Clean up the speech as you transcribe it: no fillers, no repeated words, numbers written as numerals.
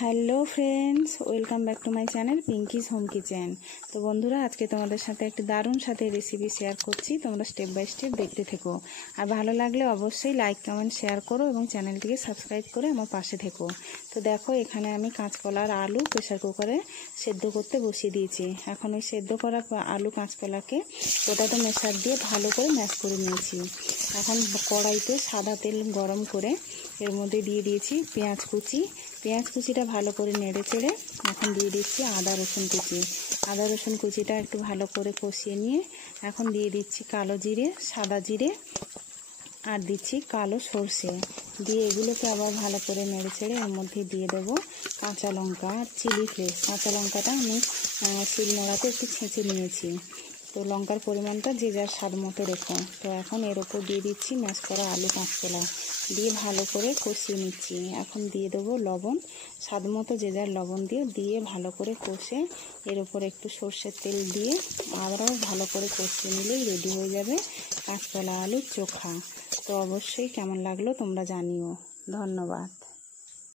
Hello friends, welcome back to my channel Pinky's home kitchen. তো বন্ধুরা, আজকে তোমাদের সাথে একটি দারুণ সাথে রেসিপি শেয়ার করছি। তোমরা স্টেপ বাই স্টেপ দেখতে থেকো। আর ভালো লাগলে অবশ্যই লাইক কমেন্ট শেয়ার করো এবং চ্যানেলটিকে সাবস্ক্রাইব করে আমার পাশে থেকো। তো দেখো, এখানে আমি কাঁচকলা আর আলু প্রেসার কুকারে সেদ্ধ করতে বসিয়ে দিয়েছি। এখন ওই সেদ্ধ করা আলু কাঁচকলাকে পোটাটো মেশার দিয়ে ভালো করে ম্যাশ করে নিয়েছি। এখন কড়াইতে সাদা তেল গরম করে এর মধ্যে দিয়ে দিয়েছি পেঁয়াজ কুচি। পেঁয়াজ কুচিটা ভালো করে নেড়ে চেড়ে এখন দিয়ে দিচ্ছি আদা রসুন কুচি। আদা রসুন কুচিটা একটু ভালো করে কষিয়ে নিয়ে এখন দিয়ে দিচ্ছি কালো জিরে, সাদা জিরে আর দিচ্ছি কালো সর্ষে। দিয়ে এগুলোকে আবার ভালো করে নেড়ে চেড়ে এর মধ্যে দিয়ে দেবো কাঁচা লঙ্কা আর চিলি ফ্লেক্স। কাঁচা লঙ্কাটা আমি শিলনোড়াতে একটু ছেঁচে নিয়েছি। তো লঙ্কার পরিমাণটা যে যার স্বাদ মতো রেখো। তো এখন এর ওপর দিয়ে দিচ্ছি ম্যাশ করা আলু কাঁচকলা, দিয়ে ভালো করে কষিয়ে নিচ্ছি। এখন দিয়ে দেবো লবণ, স্বাদ মতো যে যার লবণ দিয়ে ভালো করে কষে এর ওপর একটু সর্ষের তেল দিয়ে আবারও ভালো করে কষিয়ে নিলেই রেডি হয়ে যাবে কাঁচকলা আলুর চোখা। তো অবশ্যই কেমন লাগলো তোমরা জানিও। ধন্যবাদ।